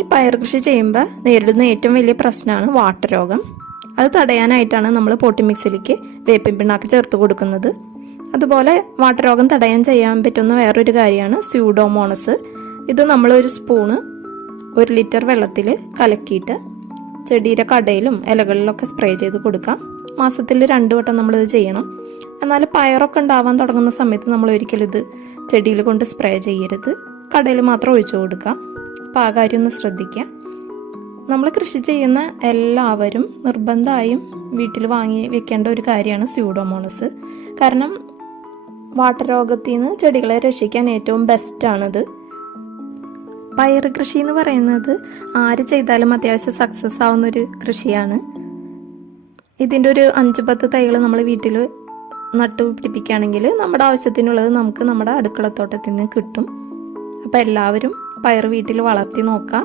ഇനി പയർ കൃഷി ചെയ്യുമ്പോൾ നേരിടുന്ന ഏറ്റവും വലിയ പ്രശ്നമാണ് വാട്ടർ രോഗം. അത് തടയാനായിട്ടാണ് നമ്മൾ പോട്ടി മിക്സിലേക്ക് വേപ്പിൻ പിണ്ണാക്ക് ചേർത്ത് കൊടുക്കുന്നത്. അതുപോലെ വാട്ടർ രോഗം തടയാൻ ചെയ്യാൻ പറ്റുന്ന വേറൊരു കാര്യമാണ് സ്യൂഡോമോണസ്. ഇത് നമ്മളൊരു സ്പൂണ് 1 ലിറ്റർ വെള്ളത്തിൽ കലക്കിയിട്ട് ചെടിയുടെ കടയിലും ഇലകളിലൊക്കെ സ്പ്രേ ചെയ്ത് കൊടുക്കാം. മാസത്തിൽ 2 വട്ടം നമ്മളിത് ചെയ്യണം. എന്നാൽ പയറൊക്കെ ഉണ്ടാവാൻ തുടങ്ങുന്ന സമയത്ത് നമ്മൾ ഒരിക്കലും ഇത് ചെടിയിൽ കൊണ്ട് സ്പ്രേ ചെയ്യരുത്, കടയിൽ മാത്രം ഒഴിച്ചു കൊടുക്കുക. അപ്പോൾ ആ കാര്യം ഒന്ന് ശ്രദ്ധിക്കുക. നമ്മൾ കൃഷി ചെയ്യുന്ന എല്ലാവരും നിർബന്ധമായും വീട്ടിൽ വാങ്ങി വെക്കേണ്ട ഒരു കാര്യമാണ് സ്യൂഡോമോണസ്. കാരണം വാട്ടർ രോഗത്തിൽ നിന്ന് ചെടികളെ രക്ഷിക്കാൻ ഏറ്റവും ബെസ്റ്റാണിത്. പയർ കൃഷി എന്ന് പറയുന്നത് ആര് ചെയ്താലും അത്യാവശ്യം സക്സസ് ആവുന്നൊരു കൃഷിയാണ്. ഇതിൻ്റെ ഒരു 5-10 തൈകൾ നമ്മൾ വീട്ടിൽ നട്ടുപിടിപ്പിക്കുകയാണെങ്കിൽ നമ്മുടെ ആവശ്യത്തിനുള്ളത് നമുക്ക് നമ്മുടെ അടുക്കളത്തോട്ടത്തിൽ നിന്ന് കിട്ടും. അപ്പോൾ എല്ലാവരും പയർ വീട്ടിൽ വളർത്തി നോക്കുക.